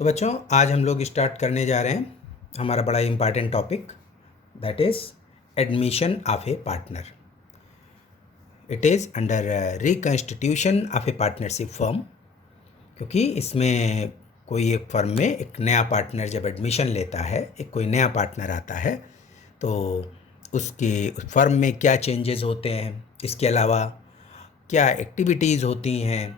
तो बच्चों आज हम लोग स्टार्ट करने जा रहे हैं हमारा बड़ा important topic, that is admission of a partner. It is under reconstitution of a partnership firm, क्योंकि इसमें कोई एक फर्म में एक नया पार्टनर जब एडमिशन लेता है, एक कोई नया पार्टनर आता है तो उसके उस फर्म में क्या चेंजेस होते हैं, इसके अलावा क्या एक्टिविटीज़ होती हैं,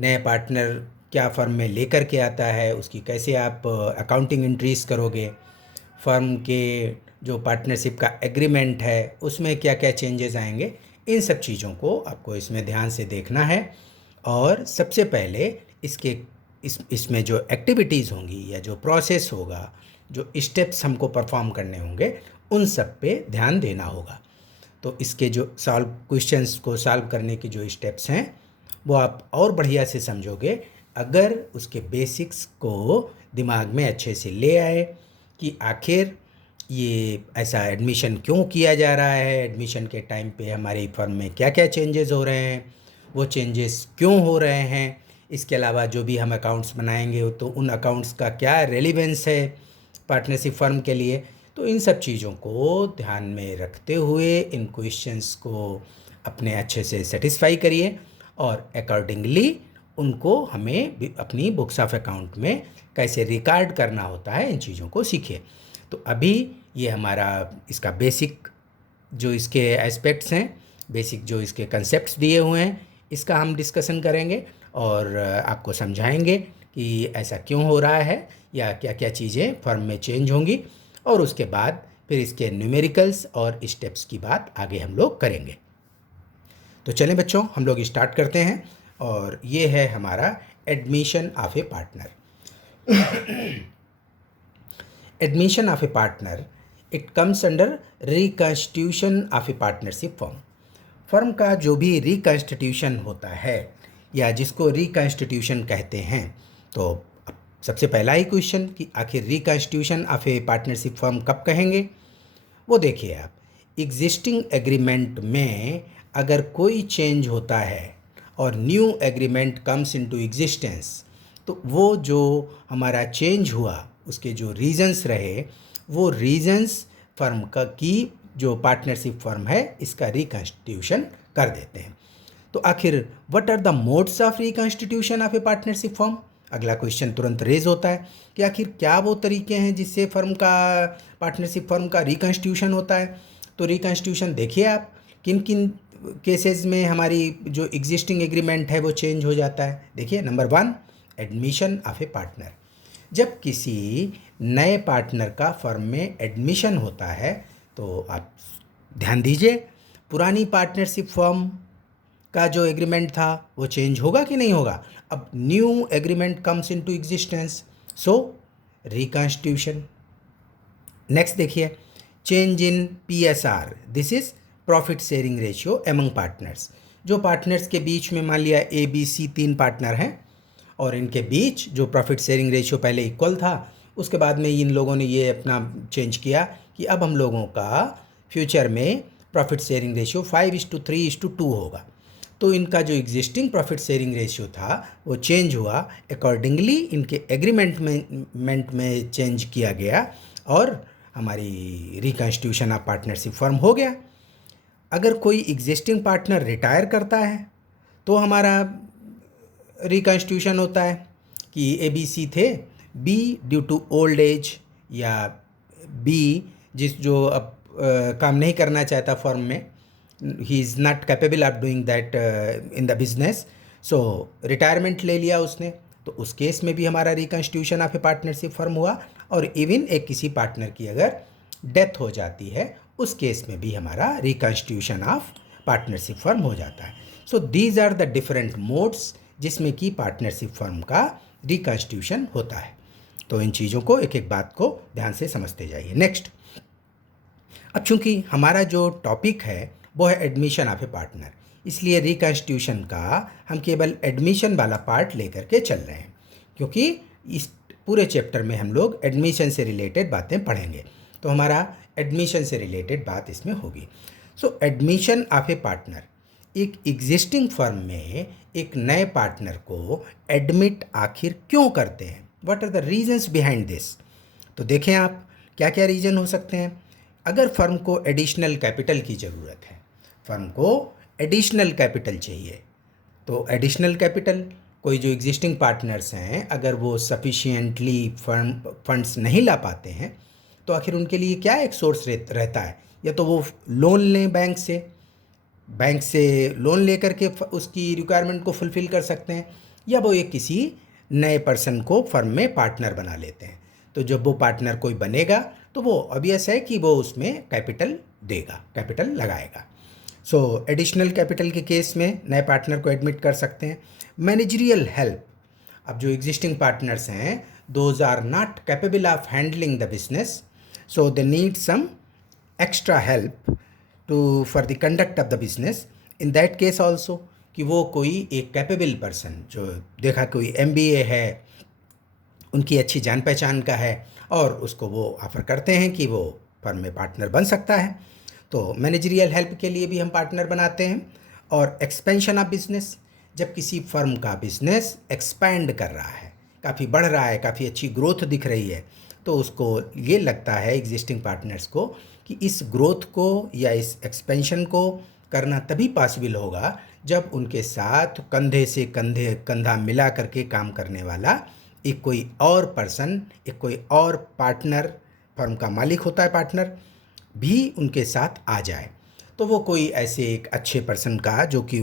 नए पार्टनर क्या फ़र्म में लेकर के आता है, उसकी कैसे आप अकाउंटिंग एंट्रीज़ करोगे, फ़र्म के जो पार्टनरशिप का एग्रीमेंट है उसमें क्या क्या चेंजेस आएंगे, इन सब चीज़ों को आपको इसमें ध्यान से देखना है। और सबसे पहले इसमें जो एक्टिविटीज़ होंगी या जो प्रोसेस होगा, जो स्टेप्स हमको परफॉर्म करने होंगे, उन सब पे ध्यान देना होगा। तो इसके जो क्वेश्चंस को सॉल्व करने की जो स्टेप्स हैं वो आप और बढ़िया से समझोगे अगर उसके बेसिक्स को दिमाग में अच्छे से ले आए कि आखिर ये ऐसा एडमिशन क्यों किया जा रहा है, एडमिशन के टाइम पे हमारी फर्म में क्या क्या चेंजेस हो रहे हैं, वो चेंजेस क्यों हो रहे हैं, इसके अलावा जो भी हम अकाउंट्स बनाएंगे तो उन अकाउंट्स का क्या रेलिवेंस है पार्टनरशिप फर्म के लिए। तो इन सब चीज़ों को ध्यान में रखते हुए इन क्वेश्चंस को अपने अच्छे से सेटिस्फाई करिए और अकॉर्डिंगली उनको हमें अपनी बुक्स ऑफ अकाउंट में कैसे रिकॉर्ड करना होता है, इन चीज़ों को सीखिए। तो अभी ये हमारा इसका बेसिक जो इसके एस्पेक्ट्स हैं, बेसिक जो इसके कंसेप्ट्स दिए हुए हैं, इसका हम डिस्कशन करेंगे और आपको समझाएंगे कि ऐसा क्यों हो रहा है या क्या क्या चीज़ें फर्म में चेंज होंगी, और उसके बाद फिर इसके न्यूमेरिकल्स और स्टेप्स की बात आगे हम लोग करेंगे। तो चलें बच्चों, हम लोग स्टार्ट करते हैं और ये है हमारा admission of a partner. Admission of a partner, it comes under reconstitution of a partnership firm. Firm का जो भी रिकॉन्स्टिट्यूशन होता है या जिसको रिकॉन्स्टिट्यूशन कहते हैं, तो अब सबसे पहला ही क्वेश्चन कि आखिर reconstitution of a partnership firm कब कहेंगे, वो देखिए आप। एग्जिस्टिंग एग्रीमेंट में अगर कोई चेंज होता है और new agreement comes into existence, तो वो जो हमारा चेंज हुआ उसके जो रीजंस रहे, वो रीजंस फर्म का की जो पार्टनरशिप फर्म है इसका रिकॉन्स्टिट्यूशन कर देते हैं। तो आखिर what are the modes of reconstitution of a partnership firm, अगला क्वेश्चन तुरंत रेज होता है कि आखिर क्या वो तरीके हैं जिससे फर्म का पार्टनरशिप फर्म का रिकॉन्स्टिट्यूशन होता है। तो रिकॉन्स्टिट्यूशन देखिए आप, किन किन केसेस में हमारी जो एग्जिस्टिंग एग्रीमेंट है वो चेंज हो जाता है। देखिए, number 1, admission of a partner. जब किसी नए पार्टनर का फर्म में एडमिशन होता है तो आप ध्यान दीजिए, पुरानी पार्टनरशिप फर्म का जो एग्रीमेंट था वो चेंज होगा कि नहीं होगा। अब new agreement comes into existence, so reconstitution. Next देखिए, change in PSR, this is profit sharing ratio among partners. जो पार्टनर्स के बीच में मान लिया ABC 3 पार्टनर हैं और इनके बीच जो प्रॉफिट शेयरिंग रेशियो पहले इक्वल था, उसके बाद में इन लोगों ने ये अपना चेंज किया कि अब हम लोगों का फ्यूचर में प्रॉफिट शेयरिंग रेशियो 5:3:2 होगा। तो इनका जो एग्जिस्टिंग प्रॉफिट शेयरिंग रेशियो था वो चेंज हुआ, अकॉर्डिंगली इनके एग्रीमेंट में चेंज किया गया और हमारी रिकॉन्स्टिट्यूशन ऑफ पार्टनरशिप फर्म हो गया। अगर कोई एग्जिस्टिंग पार्टनर रिटायर करता है तो हमारा रिकॉन्स्टिट्यूशन होता है कि ABC थे, B due to old age, या B जो अब काम नहीं करना चाहता फर्म में, he is not capable of doing that in the business, so retirement ले लिया उसने, तो उस केस में भी हमारा reconstitution of a partnership firm हुआ। और इवन एक किसी पार्टनर की अगर डेथ हो जाती है उस केस में भी हमारा रिकॉन्स्टिट्यूशन ऑफ पार्टनरशिप फर्म हो जाता है। So these are the different modes जिसमें कि पार्टनरशिप फर्म का रिकॉन्स्टिट्यूशन होता है। तो इन चीज़ों को एक एक बात को ध्यान से समझते जाइए। नेक्स्ट, अब चूंकि हमारा जो टॉपिक है वो है एडमिशन ऑफ ए पार्टनर, इसलिए रिकॉन्स्टिट्यूशन का हम केवल एडमिशन वाला पार्ट लेकर के चल रहे हैं, क्योंकि इस पूरे चैप्टर में हम लोग एडमिशन से रिलेटेड बातें पढ़ेंगे, तो हमारा एडमिशन से रिलेटेड बात इसमें होगी। सो एडमिशन ऑफ ए पार्टनर, एक एग्जिस्टिंग फर्म में एक नए पार्टनर को एडमिट आखिर क्यों करते हैं, what are the reasons behind this. तो देखें आप क्या क्या रीज़न हो सकते हैं। अगर फर्म को एडिशनल कैपिटल की ज़रूरत है, फर्म को एडिशनल कैपिटल चाहिए, तो एडिशनल कैपिटल कोई जो एग्जिस्टिंग पार्टनर्स हैं अगर वो सफिशिएंटली फंड्स नहीं ला पाते हैं तो आखिर उनके लिए क्या एक सोर्स रहता है। या तो वो लोन लें बैंक से लोन लेकर के उसकी रिक्वायरमेंट को फुलफ़िल कर सकते हैं, या वो एक किसी नए पर्सन को फर्म में पार्टनर बना लेते हैं। तो जब वो पार्टनर कोई बनेगा तो वो ऑब्वियस है कि वो उसमें कैपिटल देगा, कैपिटल लगाएगा। सो एडिशनल कैपिटल के केस में नए पार्टनर को एडमिट कर सकते हैं। मैनेजरियल हेल्प, अब जो एग्जिस्टिंग पार्टनर्स हैं those are not capable of handling the business, so they need some extra help for the conduct of the business. In that case also कि वो कोई एक कैपेबल पर्सन जो देखा कोई MBA है, उनकी अच्छी जान पहचान का है और उसको वो ऑफ़र करते हैं कि वो फर्म में पार्टनर बन सकता है। तो मैनेजरियल हेल्प के लिए भी हम पार्टनर बनाते हैं। और एक्सपेंशन ऑफ बिजनेस, जब किसी फर्म का बिजनेस एक्सपैंड कर रहा है, काफ़ी बढ़ रहा है, काफ़ी अच्छी ग्रोथ दिख रही है, तो उसको ये लगता है एग्जिस्टिंग पार्टनर्स को कि इस ग्रोथ को या इस एक्सपेंशन को करना तभी पॉसिबल होगा जब उनके साथ कंधे से कंधा मिला करके काम करने वाला एक कोई और पर्सन, एक कोई और पार्टनर, फर्म का मालिक होता है पार्टनर, भी उनके साथ आ जाए। तो वो कोई ऐसे एक अच्छे पर्सन का जो कि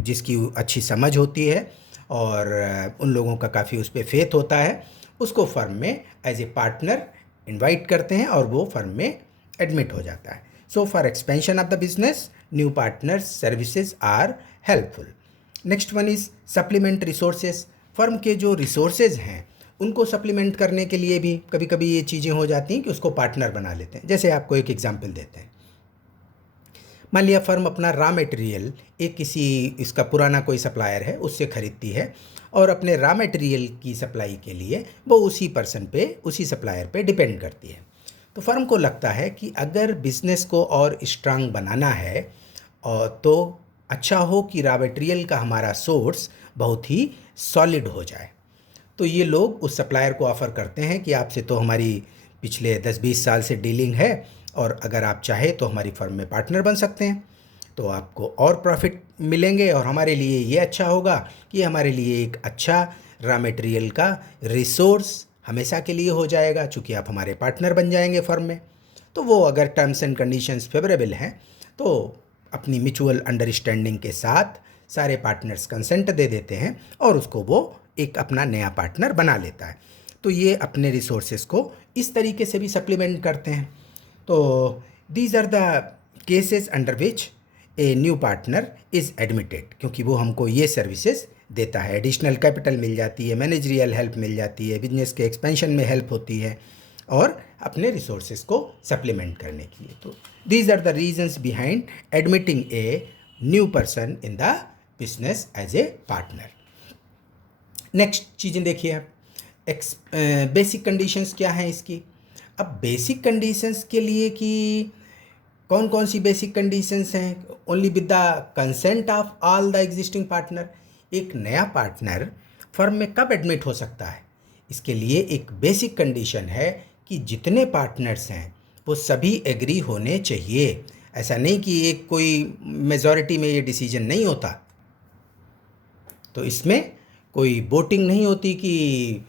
जिसकी अच्छी समझ होती है और उन लोगों का काफ़ी उस पर फेथ होता है, उसको फर्म में एज ए पार्टनर इनवाइट करते हैं और वो फर्म में एडमिट हो जाता है। So for expansion of the business new partners services are helpful. Next one is supplement resources. Firm के जो रिसोर्सेज हैं उनको सप्लीमेंट करने के लिए भी कभी कभी ये चीज़ें हो जाती हैं कि उसको पार्टनर बना लेते हैं। जैसे आपको एक एग्जांपल देते हैं, मान लिया फर्म अपना रॉ मटेरियल एक किसी इसका पुराना कोई सप्लायर है उससे ख़रीदती है और अपने रॉ मटेरियल की सप्लाई के लिए वो उसी पर्सन पे, उसी सप्लायर पे डिपेंड करती है। तो फर्म को लगता है कि अगर बिज़नेस को और स्ट्रांग बनाना है और तो अच्छा हो कि रॉ मटेरियल का हमारा सोर्स बहुत ही सॉलिड हो जाए। तो ये लोग उस सप्लायर को ऑफ़र करते हैं कि आपसे तो हमारी पिछले 10-20 साल से डीलिंग है और अगर आप चाहें तो हमारी फर्म में पार्टनर बन सकते हैं, तो आपको और प्रॉफिट मिलेंगे और हमारे लिए ये अच्छा होगा कि हमारे लिए एक अच्छा रॉ मटेरियल का रिसोर्स हमेशा के लिए हो जाएगा चूँकि आप हमारे पार्टनर बन जाएंगे फर्म में। तो वो अगर टर्म्स एंड कंडीशंस फेवरेबल हैं तो अपनी म्यूचुअल अंडरस्टैंडिंग के साथ सारे पार्टनर्स कंसेंट दे देते हैं और उसको वो एक अपना नया पार्टनर बना लेता है। तो ये अपने रिसोर्सेज को इस तरीके से भी सप्लीमेंट करते हैं। तो these are the cases under which a new partner is admitted, क्योंकि वो हमको ये सर्विसेज देता है। एडिशनल कैपिटल मिल जाती है, मैनेजरियल हेल्प मिल जाती है, बिजनेस के एक्सपेंशन में हेल्प होती है और अपने रिसोर्सेज को सप्लीमेंट करने के लिए। तो these are the reasons behind admitting a new person in the business as a partner. Next चीज़ें देखिए आप, बेसिक कंडीशंस क्या हैं इसकी। अब बेसिक कंडीशंस के लिए कि कौन कौन सी बेसिक कंडीशंस हैं, only with the consent of all the existing partner. एक नया पार्टनर फर्म में कब एडमिट हो सकता है, इसके लिए एक बेसिक कंडीशन है कि जितने पार्टनर्स हैं वो सभी एग्री होने चाहिए। ऐसा नहीं कि एक कोई मेजॉरिटी में ये डिसीजन नहीं होता, तो इसमें कोई वोटिंग नहीं होती कि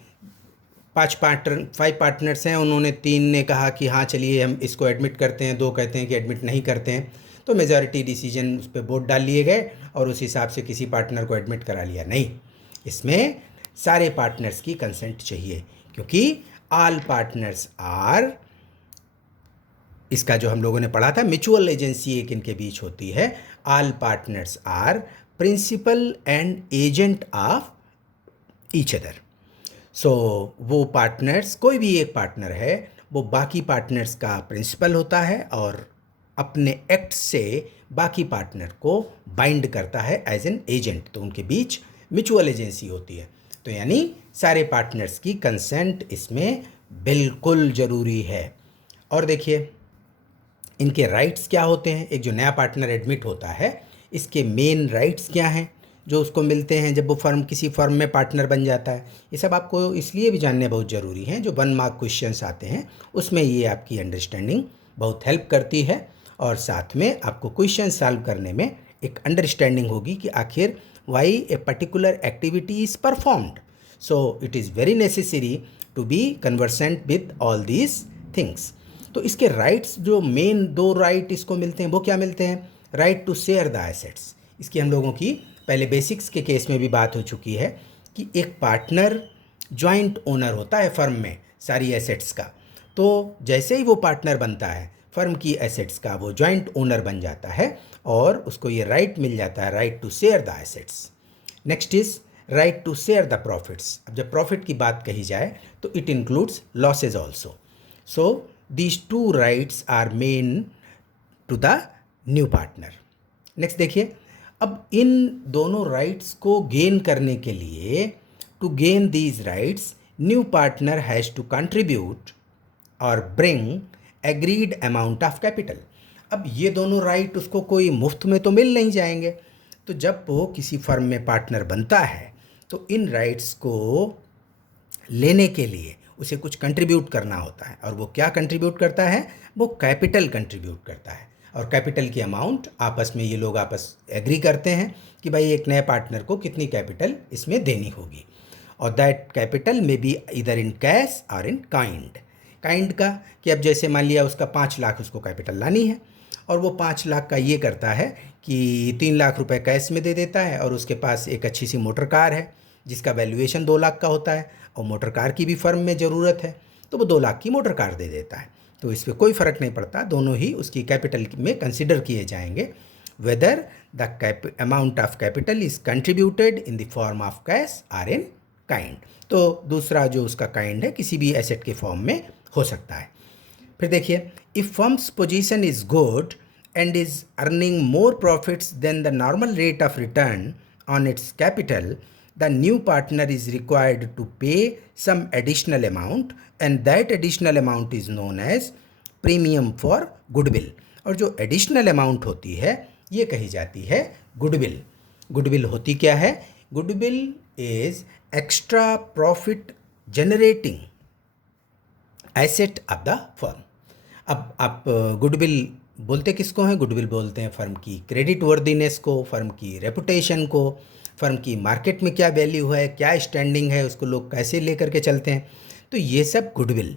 5 पार्टनर्स हैं, उन्होंने 3 ने कहा कि हाँ चलिए हम इसको एडमिट करते हैं, 2 कहते हैं कि एडमिट नहीं करते हैं, तो मेजॉरिटी डिसीजन उस पर वोट डाल लिए गए और उस हिसाब से किसी पार्टनर को एडमिट करा लिया। नहीं, इसमें सारे पार्टनर्स की कंसेंट चाहिए, क्योंकि ऑल पार्टनर्स आर, इसका जो हम लोगों ने पढ़ा था म्यूचुअल एजेंसी एक इनके बीच होती है। All partners are principal and agent of each other. So वो पार्टनर्स, कोई भी एक पार्टनर है वो बाकी पार्टनर्स का प्रिंसिपल होता है और अपने एक्ट से बाकी पार्टनर को बाइंड करता है एज एन एजेंट। तो उनके बीच म्यूचुअल एजेंसी होती है। तो यानी सारे पार्टनर्स की कंसेंट इसमें बिल्कुल ज़रूरी है। और देखिए इनके राइट्स क्या होते हैं। एक जो नया पार्टनर एडमिट होता है इसके मेन राइट्स क्या हैं। जो उसको मिलते हैं जब वो किसी फर्म में पार्टनर बन जाता है। ये सब आपको इसलिए भी जानने बहुत ज़रूरी हैं, जो 1 मार्क क्वेश्चंस आते हैं उसमें ये आपकी अंडरस्टैंडिंग बहुत हेल्प करती है, और साथ में आपको क्वेश्चन सॉल्व करने में एक अंडरस्टैंडिंग होगी कि आखिर why a particular activity is performed. So it is very necessary to be conversant with all these things. तो इसके राइट्स, जो मेन 2 राइट इसको मिलते हैं वो क्या मिलते हैं? Right to share the assets. इसकी हम लोगों की पहले बेसिक्स के केस में भी बात हो चुकी है कि एक पार्टनर जॉइंट ओनर होता है फर्म में सारी एसेट्स का। तो जैसे ही वो पार्टनर बनता है फर्म की एसेट्स का, वो जॉइंट ओनर बन जाता है और उसको ये राइट मिल जाता है, right to share the assets. Next is right to share the profits. अब जब प्रॉफिट की बात कही जाए तो it includes losses also. So these 2 rights are main to the new partner. Next देखिए, अब इन दोनों राइट्स को गेन करने के लिए, to gain these rights, new partner has to contribute or bring agreed amount of capital. अब ये दोनों राइट उसको कोई मुफ्त में तो मिल नहीं जाएंगे, तो जब वो किसी फर्म में पार्टनर बनता है तो इन राइट्स को लेने के लिए उसे कुछ कंट्रीब्यूट करना होता है। और वो क्या कंट्रीब्यूट करता है? वो कैपिटल कंट्रीब्यूट करता है। और कैपिटल की अमाउंट आपस में ये लोग एग्री करते हैं कि भाई एक नए पार्टनर को कितनी कैपिटल इसमें देनी होगी, और दैट कैपिटल में बी इधर इन कैश और इन काइंड। काइंड का कि अब जैसे मान लिया उसका 5 लाख उसको कैपिटल लानी है, और वो 5 लाख का ये करता है कि 3 लाख रुपए कैश में दे देता है, और उसके पास एक अच्छी सी मोटर कार है जिसका वैल्यूएशन 2 लाख का होता है, और मोटर कार की भी फर्म में ज़रूरत है, तो वो 2 लाख की मोटर कार दे देता है। तो इस पर कोई फ़र्क नहीं पड़ता, दोनों ही उसकी कैपिटल में कंसिडर किए जाएंगे, whether the amount of capital is contributed in the form of cash और इन काइंड। तो दूसरा जो उसका काइंड है किसी भी एसेट के फॉर्म में हो सकता है। फिर देखिए, if firm's position is good and is earning more profits than the normal rate of return on its capital, the new partner is required to pay some additional amount, and that additional amount is known as premium for goodwill। और जो additional amount होती है ये कही जाती है goodwill। goodwill होती क्या है? goodwill is extra profit generating asset of the firm। अब आप गुडविल बोलते किसको हैं? गुडविल बोलते हैं फर्म की क्रेडिट वर्दीनेस को, फर्म की रेपुटेशन को, फर्म की मार्केट में क्या वैल्यू है, क्या स्टैंडिंग है, उसको लोग कैसे लेकर के चलते हैं, तो ये सब गुडविल।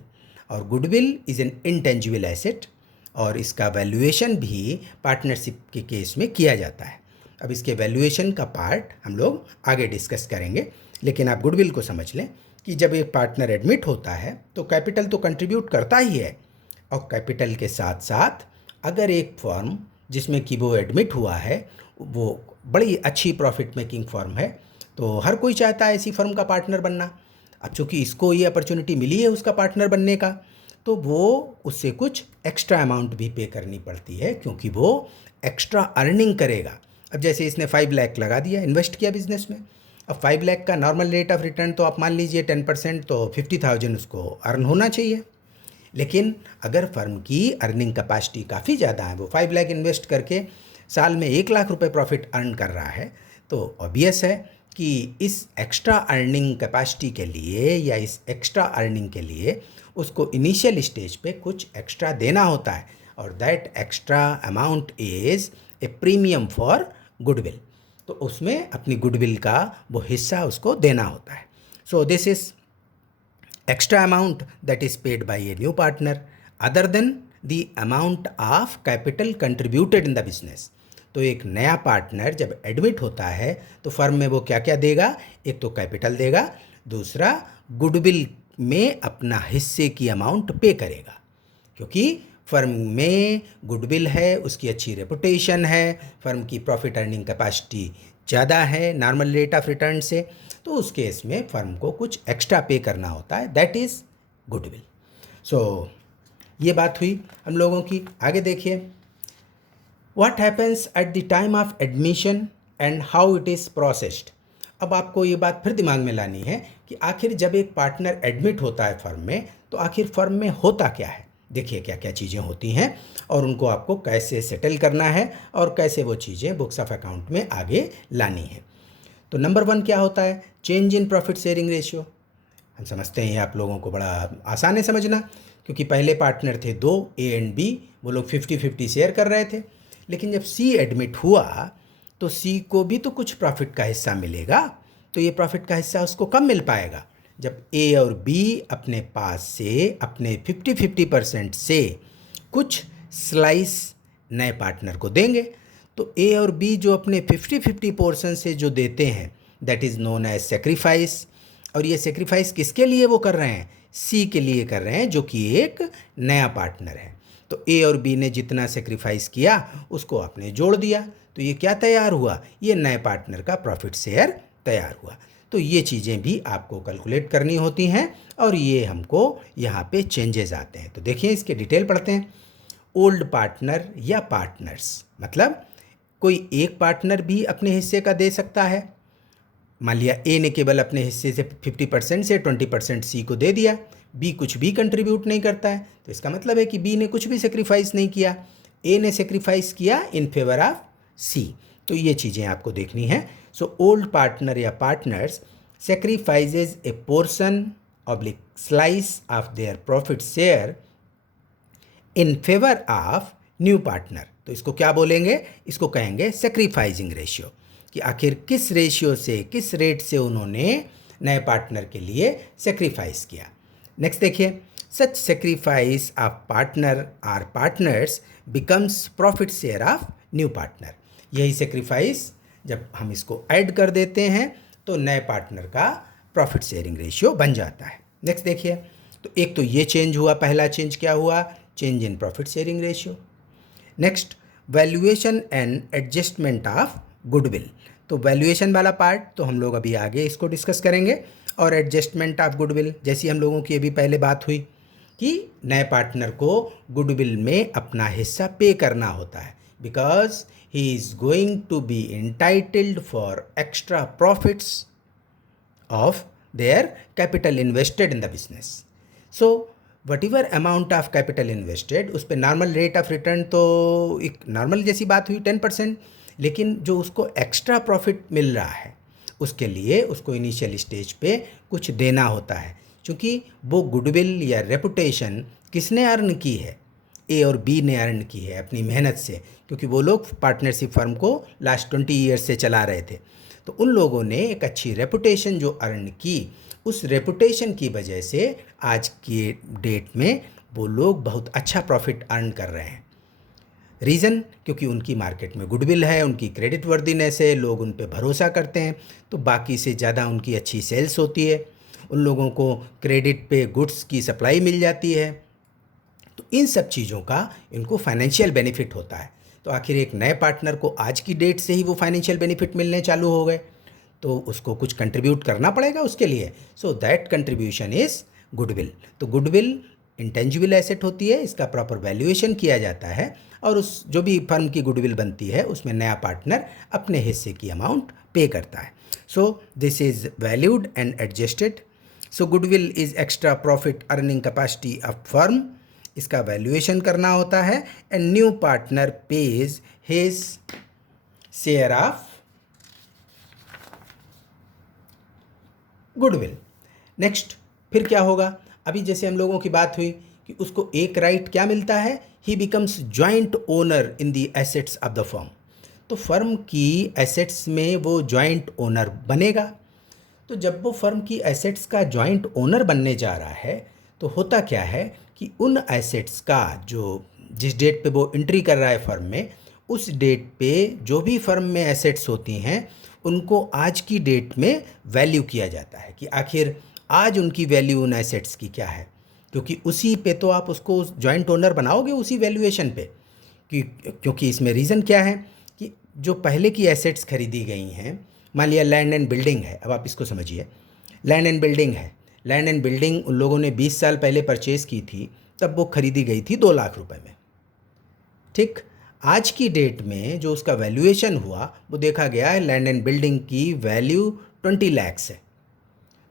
और goodwill is an intangible asset, और इसका वैल्यूएशन भी पार्टनरशिप के केस में किया जाता है। अब इसके वैल्यूएशन का पार्ट हम लोग आगे डिस्कस करेंगे, लेकिन आप गुडविल को समझ लें कि जब एक पार्टनर एडमिट होता है तो कैपिटल तो कंट्रीब्यूट करता ही है, और कैपिटल के साथ साथ अगर एक फर्म जिसमें कि वो एडमिट हुआ है वो बड़ी अच्छी प्रॉफिट मेकिंग फर्म है, तो हर कोई चाहता है ऐसी फर्म का पार्टनर बनना। अब चूँकि इसको ये अपॉर्चुनिटी मिली है उसका पार्टनर बनने का, तो वो उससे कुछ एक्स्ट्रा अमाउंट भी पे करनी पड़ती है, क्योंकि वो एक्स्ट्रा अर्निंग करेगा। अब जैसे इसने 5 लाख लगा दिया, इन्वेस्ट किया बिजनेस में, अब 5 लाख का नॉर्मल रेट ऑफ रिटर्न तो आप मान लीजिए 10%, तो 50,000 उसको अर्न होना चाहिए। लेकिन अगर फर्म की अर्निंग कैपेसिटी काफ़ी ज़्यादा है, वो 5 लाख इन्वेस्ट करके साल में 1 लाख रुपए प्रॉफिट अर्न कर रहा है, तो ऑब्वियस है कि इस एक्स्ट्रा अर्निंग कैपेसिटी के लिए या इस एक्स्ट्रा अर्निंग के लिए उसको इनिशियल स्टेज पे कुछ एक्स्ट्रा देना होता है, और that extra amount is a premium for goodwill. तो उसमें अपनी गुडविल का वो हिस्सा उसको देना होता है। So this is extra amount that is paid by a new partner other than the amount of capital contributed in the business। तो एक नया पार्टनर जब एडमिट होता है तो फर्म में वो क्या क्या देगा? एक तो कैपिटल देगा, दूसरा गुडविल में अपना हिस्से की अमाउंट पे करेगा, क्योंकि फर्म में गुडविल है, उसकी अच्छी रेपुटेशन है, फर्म की प्रॉफिट अर्निंग कैपेसिटी ज़्यादा है नॉर्मल रेट ऑफ रिटर्न से, तो उस केस में फर्म को कुछ एक्स्ट्रा पे करना होता है, दैट इज़ गुडविल। सो ये बात हुई हम लोगों की। आगे देखिए, what happens at the time of admission and how it is processed. अब आपको ये बात फिर दिमाग में लानी है कि आखिर जब एक पार्टनर एडमिट होता है फर्म में, तो आखिर फर्म में होता क्या है। देखिए क्या क्या चीज़ें होती हैं और उनको आपको कैसे सेटल करना है और कैसे वो चीज़ें बुक्स ऑफ अकाउंट में आगे लानी है। तो नंबर 1 क्या होता है? Change in profit sharing ratio. हम समझते हैं आप लोगों को बड़ा आसान है समझना, क्योंकि पहले पार्टनर थे 2, ए एंड बी, वो लोग 50-50 शेयर कर रहे थे। लेकिन जब सी एडमिट हुआ तो सी को भी तो कुछ प्रॉफिट का हिस्सा मिलेगा, तो ये प्रॉफिट का हिस्सा उसको कम मिल पाएगा। जब ए और बी अपने पास से अपने 50-50% से कुछ स्लाइस नए पार्टनर को देंगे, तो ए और बी जो अपने 50-50 पोर्शन से जो देते हैं, that is known as sacrifice. और ये सेक्रीफाइस किसके लिए वो कर रहे हैं? सी के लिए कर रहे हैं, जो कि एक नया पार्टनर है। तो ए और बी ने जितना सेक्रीफाइस किया उसको आपने जोड़ दिया, तो ये क्या तैयार हुआ? ये नए पार्टनर का प्रॉफिट शेयर तैयार हुआ। तो ये चीज़ें भी आपको कैलकुलेट करनी होती हैं, और ये हमको यहाँ पे चेंजेस आते हैं। तो देखिए इसके डिटेल पढ़ते हैं। ओल्ड पार्टनर या पार्टनर्स, मतलब कोई एक पार्टनर भी अपने हिस्से का दे सकता है। मान लिया ए ने केवल अपने हिस्से से 50% से 20% सी को दे दिया, बी कुछ भी कंट्रीब्यूट नहीं करता है, तो इसका मतलब है कि बी ने कुछ भी सेक्रीफाइस नहीं किया, ए ने सेक्रीफाइस किया इन फेवर ऑफ सी। तो ये चीज़ें आपको देखनी है। सो ओल्ड पार्टनर या partners sacrifices A portion oblique slice of their profit share in favour of new partner. तो इसको क्या बोलेंगे? इसको कहेंगे सेक्रीफाइजिंग रेशियो, कि आखिर किस रेशियो से, किस रेट से उन्होंने नए पार्टनर के लिए सेक्रीफाइस किया। नेक्स्ट देखिए, such sacrifice of partner or partners becomes profit share of new partner. यही सेक्रीफाइस जब हम इसको ऐड कर देते हैं तो नए पार्टनर का प्रॉफिट शेयरिंग रेशियो बन जाता है। नेक्स्ट देखिए, तो एक तो ये चेंज हुआ, पहला चेंज क्या हुआ? Change in profit sharing ratio. Next, valuation and adjustment of goodwill. तो वैल्यूएशन वाला पार्ट तो हम लोग अभी आगे इसको डिस्कस करेंगे, और एडजस्टमेंट ऑफ गुडविल जैसी हम लोगों की अभी पहले बात हुई कि नए पार्टनर को गुडविल में अपना हिस्सा पे करना होता है, because he is going to be entitled for extra profits of their capital invested in the business. So whatever amount of capital invested, उस पर नॉर्मल रेट ऑफ रिटर्न तो एक नॉर्मल जैसी बात हुई 10%, लेकिन जो उसको एक्स्ट्रा प्रॉफिट मिल रहा है उसके लिए उसको इनिशियल स्टेज पे कुछ देना होता है, क्योंकि वो गुडविल या रेपुटेशन किसने अर्न की है? ए और बी ने अर्न की है अपनी मेहनत से, क्योंकि वो लोग पार्टनरशिप फर्म को लास्ट 20 ईयर्स से चला रहे थे। तो उन लोगों ने एक अच्छी रेपुटेशन जो अर्न की, उस रेपुटेशन की वजह से आज के डेट में वो लोग बहुत अच्छा प्रॉफिट अर्न कर रहे हैं। रीज़न, क्योंकि उनकी मार्केट में गुडविल है, उनकी क्रेडिट वर्दीनेस है, लोग उन पे भरोसा करते हैं, तो बाकी से ज़्यादा उनकी अच्छी सेल्स होती है, उन लोगों को क्रेडिट पे गुड्स की सप्लाई मिल जाती है। तो इन सब चीज़ों का इनको फाइनेंशियल बेनिफिट होता है। तो आखिर एक नए पार्टनर को आज की डेट से ही वो फाइनेंशियल बेनिफिट मिलने चालू हो गए, तो उसको कुछ कंट्रीब्यूट करना पड़ेगा उसके लिए। So that contribution is goodwill. तो गुडविल इंटेंजिबल एसेट होती है, इसका प्रॉपर वैल्यूएशन किया जाता है, और उस जो भी फर्म की गुडविल बनती है उसमें नया पार्टनर अपने हिस्से की अमाउंट पे करता है। So this is valued and adjusted. So goodwill is extra profit earning capacity of firm, इसका वैल्यूएशन करना होता है, and new partner page his share of goodwill. Next, फिर क्या होगा? अभी जैसे हम लोगों की बात हुई कि उसको एक राइट क्या मिलता है? ही becomes joint owner in the assets of the firm. तो फर्म की एसेट्स में वो जॉइंट ओनर बनेगा। तो जब वो फर्म की एसेट्स का जॉइंट ओनर बनने जा रहा है, तो होता क्या है कि उन एसेट्स का जो जिस डेट पे वो एंट्री कर रहा है फर्म में, उस डेट पे जो भी फर्म में एसेट्स होती हैं उनको आज की डेट में वैल्यू किया जाता है, कि आखिर आज उनकी वैल्यू उन एसेट्स की क्या है, क्योंकि उसी पे तो आप उसको जॉइंट ओनर बनाओगे, उसी वैल्यूएशन पे। क्योंकि इसमें रीज़न क्या है कि जो पहले की एसेट्स खरीदी गई हैं, मान लिया लैंड एंड बिल्डिंग है, अब आप इसको समझिए, लैंड एंड बिल्डिंग है, लैंड एंड बिल्डिंग उन लोगों ने 20 साल पहले परचेज़ की थी, तब वो खरीदी गई थी 2 लाख रुपए में। ठीक, आज की डेट में जो उसका वैल्यूएशन हुआ वो देखा गया है लैंड एंड बिल्डिंग की वैल्यू 20 लाख है।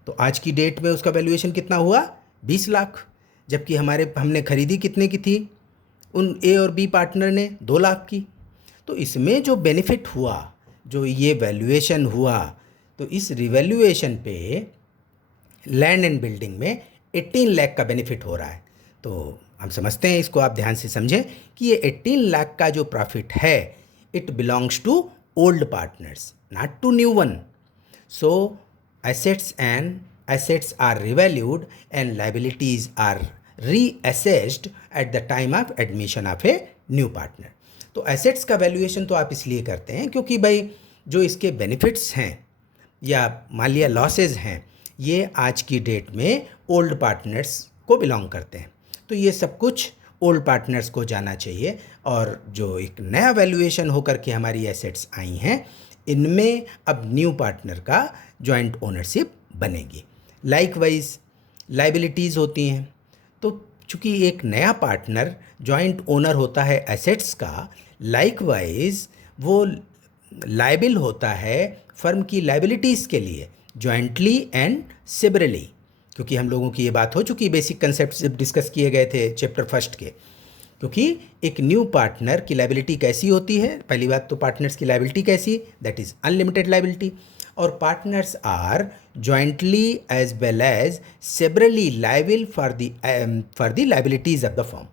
तो आज की डेट में उसका वैल्यूएशन कितना हुआ? 20 लाख। जबकि हमने खरीदी कितने की थी? उन ए और बी पार्टनर ने 2 लाख की। तो इसमें जो बेनिफिट हुआ, जो ये वैल्यूएशन हुआ, तो इस रिवैल्यूएशन पे लैंड एंड बिल्डिंग में 18 लाख का बेनिफिट हो रहा है। तो हम समझते हैं, इसको आप ध्यान से समझें कि ये 18 लाख का जो प्रॉफिट है it belongs to old partners, not to new one. So assets are revalued and liabilities are reassessed at the time of admission of a new partner। तो एसेट्स का वैल्यूएशन तो आप इसलिए करते हैं क्योंकि भाई जो इसके बेनिफिट्स हैं या मान लिया लॉसेज हैं, ये आज की डेट में ओल्ड पार्टनर्स को बिलोंग करते हैं। तो ये सब कुछ ओल्ड पार्टनर्स को जाना चाहिए, और जो एक नया वैल्यूएशन होकर के हमारी एसेट्स आई हैं, इनमें अब न्यू पार्टनर का जॉइंट ओनरशिप बनेगी। लाइकवाइज लाइबिलिटीज़ होती हैं, तो चूँकि एक नया पार्टनर जॉइंट ओनर होता है एसेट्स का, लाइकवाइज वो लाइबिल होता है फर्म की लाइबिलिटीज़ के लिए जॉइंटली एंड सेवरली। क्योंकि हम लोगों की ये बात हो चुकी, बेसिक कंसेप्ट जब डिस्कस किए गए थे चैप्टर फर्स्ट के। क्योंकि एक न्यू पार्टनर की लाइबिलिटी कैसी होती है, पहली बात तो पार्टनर्स की लाइबिलिटी कैसी, दैट इज़ अनलिमिटेड लाइबिलिटी, और partners are jointly as well as severally liable for the liabilities of the firm.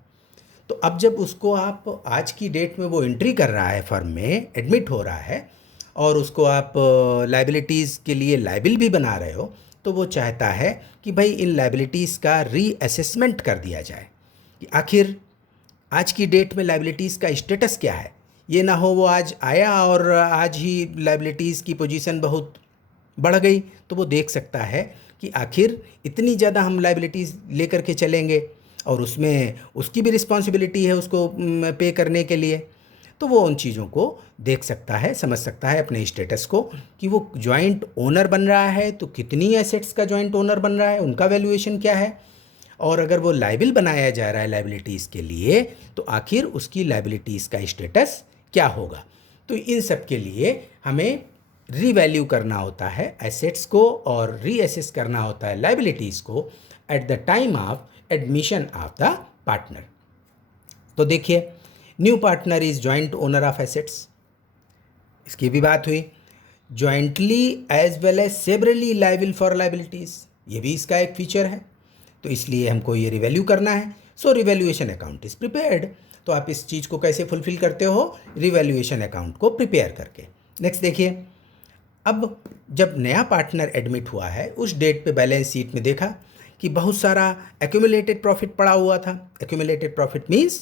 तो अब जब उसको आप आज की डेट में वो एंट्री कर रहा है, फर्म में एडमिट हो रहा है, और उसको आप लाइबिलिटीज़ के लिए लाइबिल भी बना रहे हो, तो वो चाहता है कि भाई इन लाइबिलिटीज़ का रीअसेसमेंट कर दिया जाए कि आखिर आज की डेट में लाइबिलिटीज़ का स्टेटस क्या है। ये ना हो वो आज आया और आज ही लाइबिलिटीज़ की पोजीशन बहुत बढ़ गई, तो वो देख सकता है कि आखिर इतनी ज़्यादा हम लाइबिलिटीज़ लेकर के चलेंगे और उसमें उसकी भी रिस्पॉन्सिबिलिटी है उसको पे करने के लिए। तो वो उन चीज़ों को देख सकता है, समझ सकता है अपने स्टेटस को कि वो जॉइंट ओनर बन रहा है तो कितनी एसेट्स का जॉइंट ओनर बन रहा है, उनका वैल्यूएशन क्या है, और अगर वो लाइबिल बनाया जा रहा है लाइबिलिटीज़ के लिए तो आखिर उसकी लाइबिलिटीज़ का स्टेटस क्या होगा। तो इन सब के लिए हमें रीवैल्यू करना होता है एसेट्स को और रीअसेस करना होता है लाइबिलिटीज़ को at the time of admission of the partner. तो देखिए, new partner is joint owner of assets, इसकी भी बात हुई। Jointly as well as severally liable for liabilities, ये भी इसका एक फीचर है। तो इसलिए हमको ये रिवैल्यू करना है। सो रिवैल्यूएशन अकाउंट इज़ प्रिपेयर्ड। तो आप इस चीज़ को कैसे फुलफिल करते हो, रिवैल्यूएशन अकाउंट को प्रिपेयर करके। नेक्स्ट देखिए, अब जब नया पार्टनर एडमिट हुआ है उस डेट पे बैलेंस शीट में देखा कि बहुत सारा एक्यूमुलेटेड प्रॉफिट पड़ा हुआ था। Accumulated profit means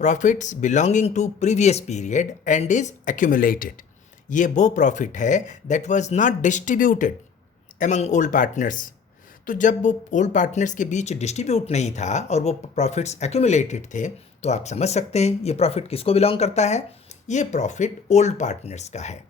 profits belonging to previous period and is accumulated. ये वो प्रॉफिट है that was not distributed among old partners. तो जब वो ओल्ड पार्टनर्स के बीच डिस्ट्रीब्यूट नहीं था और वो प्रॉफिट्स एक्यूमुलेटेड थे, तो आप समझ सकते हैं ये प्रॉफिट किसको बिलोंग करता है, ये प्रॉफिट ओल्ड पार्टनर्स का है।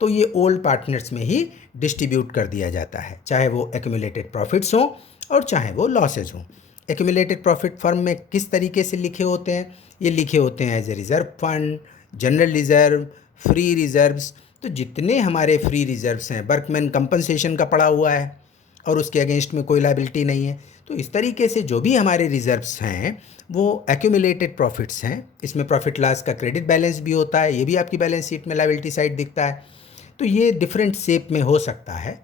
तो ये ओल्ड पार्टनर्स में ही डिस्ट्रीब्यूट कर दिया जाता है, चाहे वो एक्यूमुलेटेड प्रॉफिट्स हों और चाहे वो लॉसेज हों। एक्यूमुलेटेड प्रॉफिट फर्म में किस तरीके से लिखे होते हैं, ये लिखे होते हैं as a reserve fund, general reserve, free reserves. तो जितने हमारे फ्री रिज़र्व्स हैं, वर्कमैन कंपनसेशन का पड़ा हुआ है और उसके अगेंस्ट में कोई लायबिलिटी नहीं है, तो इस तरीके से जो भी हमारे रिज़र्व्स हैं वो एक्यूमुलेटेड प्रॉफिट्स हैं। इसमें प्रॉफिट लॉस का क्रेडिट बैलेंस भी होता है, ये भी आपकी बैलेंस शीट में लायबिलिटी साइड दिखता है। तो ये डिफरेंट शेप में हो सकता है,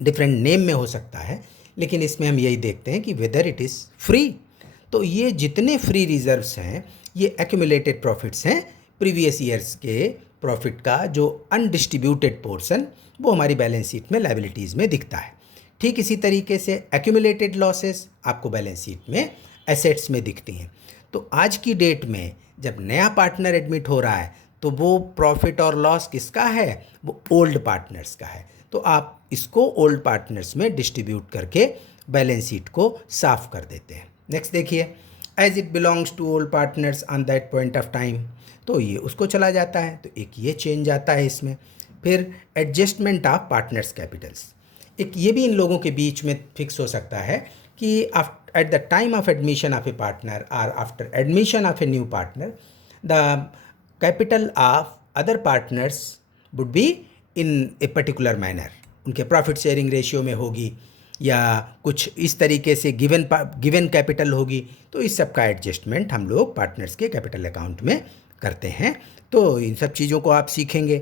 डिफरेंट नेम में हो सकता है, लेकिन इसमें हम यही देखते हैं कि वेदर इट इज़ फ्री। तो ये जितने फ्री रिज़र्व्स हैं ये एक्यूमुलेटेड प्रॉफिट्स हैं। प्रीवियस ईयर्स के प्रॉफिट का जो अनडिस्ट्रीब्यूटेड पोर्शन वो हमारी बैलेंस शीट में लायबिलिटीज़ में दिखता है। ठीक इसी तरीके से एक्यूमुलेटेड लॉसेस आपको बैलेंस शीट में एसेट्स में दिखती हैं। तो आज की डेट में जब नया पार्टनर एडमिट हो रहा है तो वो प्रॉफिट और लॉस किसका है, वो ओल्ड पार्टनर्स का है। तो आप इसको ओल्ड पार्टनर्स में डिस्ट्रीब्यूट करके बैलेंस शीट को साफ कर देते हैं। नेक्स्ट देखिए, as it belongs to old partners on that point of time, तो ये उसको चला जाता है, तो एक ये चेंज आता है इसमें। फिर एडजस्टमेंट ऑफ पार्टनर्स कैपिटल्स, एक ये भी इन लोगों के बीच में फिक्स हो सकता है कि at the time of admission of a partner or after admission of a new partner the capital of other partners would be in a particular manner, उनके प्रॉफिट शेयरिंग रेशियो में होगी या कुछ इस तरीके से गिवन कैपिटल होगी। तो इस सब का एडजस्टमेंट हम लोग पार्टनर्स के कैपिटल अकाउंट में करते हैं। तो इन सब चीज़ों को आप सीखेंगे।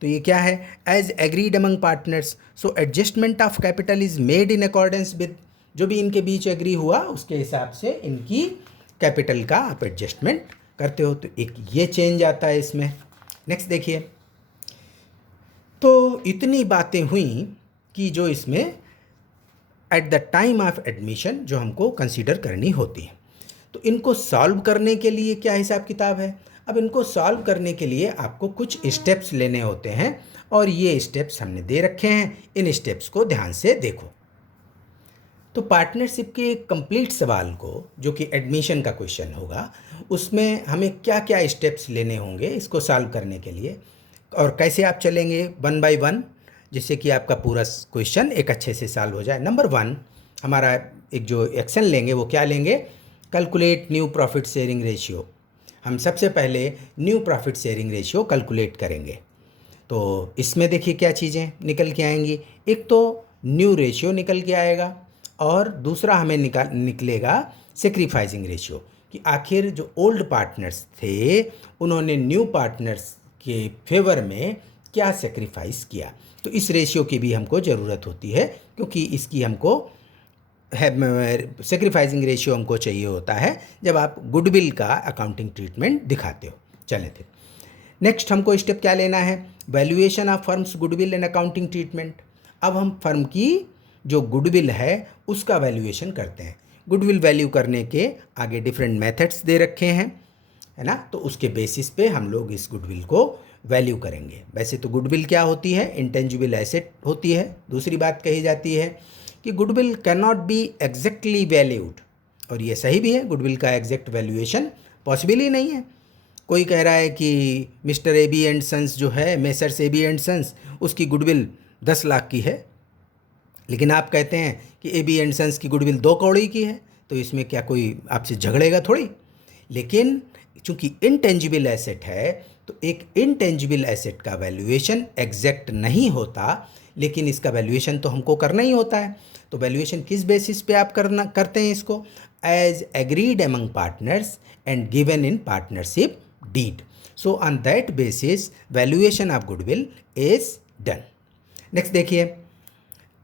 तो तो ये क्या है, as agreed among partners, so adjustment of capital is made in accordance with, जो भी इनके बीच एग्री हुआ उसके हिसाब से इनकी कैपिटल का आप एडजस्टमेंट करते हो। तो एक ये चेंज आता है इसमें। नेक्स्ट देखिए, तो इतनी बातें हुई कि जो इसमें eight the time of admission जो हमको कंसीडर करनी होती है। तो इनको सॉल्व करने के लिए क्या हिसाब किताब है, अब इनको सॉल्व करने के लिए आपको कुछ स्टेप्स लेने होते हैं और ये स्टेप्स हमने दे रखे हैं, इन स्टेप्स को ध्यान से देखो। तो पार्टनरशिप के कंप्लीट सवाल को, जो कि एडमिशन का क्वेश्चन होगा, उसमें हमें क्या क्या स्टेप्स लेने होंगे इसको सॉल्व करने के लिए, और कैसे आप चलेंगे 1 बाय 1, जिससे कि आपका पूरा क्वेश्चन एक अच्छे से सॉल्व हो जाए। नंबर 1 हमारा एक जो एक्शन लेंगे वो क्या लेंगे, calculate new profit sharing ratio. हम सबसे पहले new profit sharing ratio calculate करेंगे। तो इसमें देखिए क्या चीज़ें निकल के आएंगी, एक तो न्यू रेशियो निकल के आएगा और दूसरा हमें निकलेगा सेक्रीफाइसिंग रेशियो, कि आखिर जो ओल्ड पार्टनर्स थे उन्होंने न्यू पार्टनर्स के फेवर में क्या सेक्रीफाइस किया। तो इस रेशियो की भी हमको ज़रूरत होती है, क्योंकि इसकी हमको सेक्रीफाइसिंग रेशियो हमको चाहिए होता है जब आप गुडविल का अकाउंटिंग ट्रीटमेंट दिखाते हो। चलें फिर नेक्स्ट हमको स्टेप क्या लेना है, valuation of firms goodwill and accounting treatment. अब हम फर्म की जो गुडविल है उसका वैल्यूएशन करते हैं। गुडविल वैल्यू करने के आगे डिफरेंट मेथड्स दे रखे हैं, है ना, तो उसके बेसिस पे हम लोग इस गुडविल को वैल्यू करेंगे। वैसे तो गुडविल क्या होती है, इंटेंजिबल एसेट होती है। दूसरी बात कही जाती है कि goodwill can not be exactly valued, और ये सही भी है, गुडविल का एग्जैक्ट वैल्यूएशन पॉसिबल ही नहीं है। कोई कह रहा है कि mister A B and sons जो है, messrs A B and sons, उसकी गुडविल 10 लाख की है, लेकिन आप कहते हैं कि ए बी एंड सन्स की गुडविल 2 करोड़ की है, तो इसमें क्या कोई आपसे झगड़ेगा थोड़ी। लेकिन चूंकि इनटेंजिबल एसेट है, तो एक इनटेंजिबल एसेट का वैल्यूएशन एग्जैक्ट नहीं होता, लेकिन इसका वैल्यूएशन तो हमको करना ही होता है। तो वैल्यूएशन किस बेसिस पे आप करते हैं इसको, as agreed among partners and given in partnership deed. So on that basis valuation of goodwill is done. Next देखिए,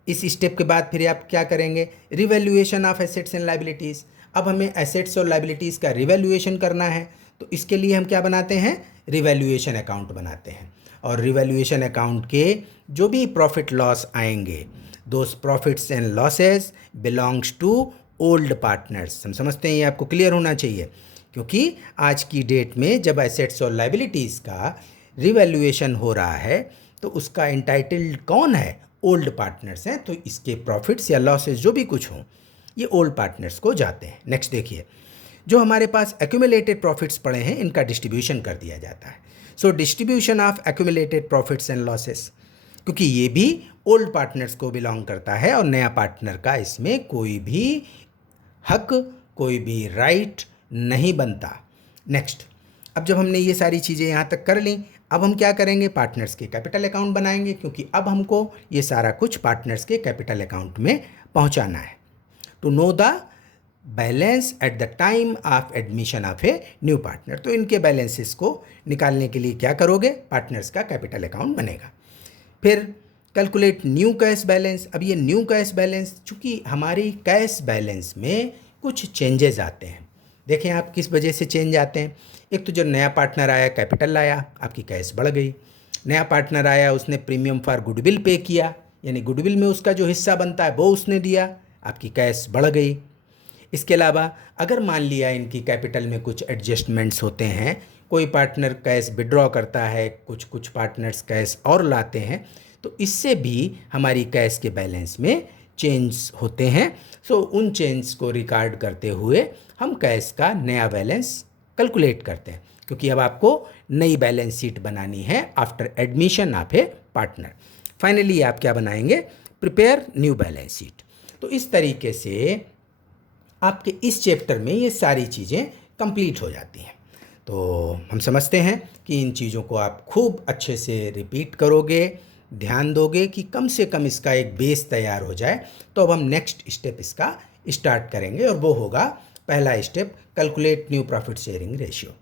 इस स्टेप के बाद फिर आप क्या करेंगे, revaluation of assets and liabilities. अब हमें एसेट्स और लायबिलिटीज़ का रिवैल्यूएशन करना है, तो इसके लिए हम क्या बनाते हैं, रिवैल्यूएशन अकाउंट बनाते हैं। और रिवैल्यूएशन अकाउंट के जो भी प्रॉफिट लॉस आएंगे, those profits and losses belongs to old partners. हम समझते हैं ये आपको क्लियर होना चाहिए, क्योंकि आज की डेट में जब एसेट्स और लायबिलिटीज़ का रिवैल्यूएशन हो रहा है तो उसका इंटाइटल्ड कौन है, ओल्ड पार्टनर्स हैं। तो इसके प्रॉफिट्स या लॉसेस जो भी कुछ हों ये ओल्ड पार्टनर्स को जाते हैं। नेक्स्ट देखिए, जो हमारे पास एक्यूमुलेटेड प्रॉफिट्स पड़े हैं इनका डिस्ट्रीब्यूशन कर दिया जाता है। So distribution of accumulated profits and losses, क्योंकि ये भी ओल्ड पार्टनर्स को बिलोंग करता है और नया पार्टनर का इसमें कोई भी हक, कोई भी राइट नहीं बनता। नेक्स्ट, अब जब हमने ये सारी चीज़ें यहाँ तक कर ली, अब हम क्या करेंगे, पार्टनर्स के कैपिटल अकाउंट बनाएंगे, क्योंकि अब हमको ये सारा कुछ पार्टनर्स के कैपिटल अकाउंट में पहुँचाना है। To know the balance at the time of admission of a new partner, तो इनके बैलेंसेस को निकालने के लिए क्या करोगे, पार्टनर्स का कैपिटल अकाउंट बनेगा। फिर कैलकुलेट न्यू कैश बैलेंस। अब ये न्यू कैश बैलेंस, चूँकि हमारी कैश बैलेंस में कुछ चेंजेस आते हैं। देखें आप किस वजह से चेंज आते हैं। एक तो जो नया पार्टनर आया, कैपिटल लाया, आपकी कैश बढ़ गई। नया पार्टनर आया, उसने प्रीमियम फॉर गुडविल पे किया, यानी गुडविल में उसका जो हिस्सा बनता है वो उसने दिया, आपकी कैश बढ़ गई। इसके अलावा अगर मान लिया इनकी कैपिटल में कुछ एडजस्टमेंट्स होते हैं, कोई पार्टनर कैश विड्रॉ करता है, कुछ पार्टनर्स कैश और लाते हैं, तो इससे भी हमारी कैश के बैलेंस में चेंज होते हैं। सो उन चेंज को रिकॉर्ड करते हुए हम कैश का नया बैलेंस कैलकुलेट करते हैं, क्योंकि अब आपको नई बैलेंस शीट बनानी है after admission of a partner. Finally आप क्या बनाएंगे, प्रिपेयर न्यू बैलेंस शीट। तो इस तरीके से आपके इस चैप्टर में ये सारी चीज़ें कंप्लीट हो जाती हैं। तो हम समझते हैं कि इन चीज़ों को आप खूब अच्छे से रिपीट करोगे, ध्यान दोगे कि कम से कम इसका एक बेस तैयार हो जाए। तो अब हम नेक्स्ट स्टेप इसका स्टार्ट करेंगे, और वो होगा पहला step, calculate new profit sharing ratio.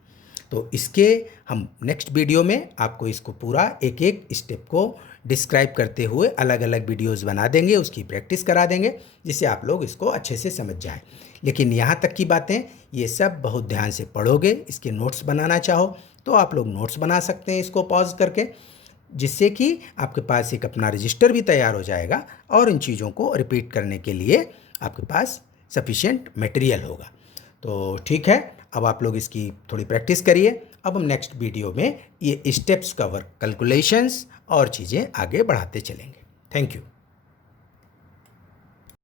तो इसके हम नेक्स्ट वीडियो में आपको इसको पूरा एक एक स्टेप को डिस्क्राइब करते हुए अलग अलग वीडियोस बना देंगे, उसकी प्रैक्टिस करा देंगे, जिससे आप लोग इसको अच्छे से समझ जाएं। लेकिन यहाँ तक की बातें ये सब बहुत ध्यान से पढ़ोगे। इसके नोट्स बनाना चाहो तो आप लोग नोट्स बना सकते हैं इसको पॉज करके, जिससे कि आपके पास एक अपना रजिस्टर भी तैयार हो जाएगा और इन चीज़ों को रिपीट करने के लिए आपके पास सफिशिएंट मटेरियल होगा। तो ठीक है, अब आप लोग इसकी थोड़ी प्रैक्टिस करिए। अब हम नेक्स्ट वीडियो में ये स्टेप्स कवर कैलकुलेशंस और चीज़ें आगे बढ़ाते चलेंगे। Thank you.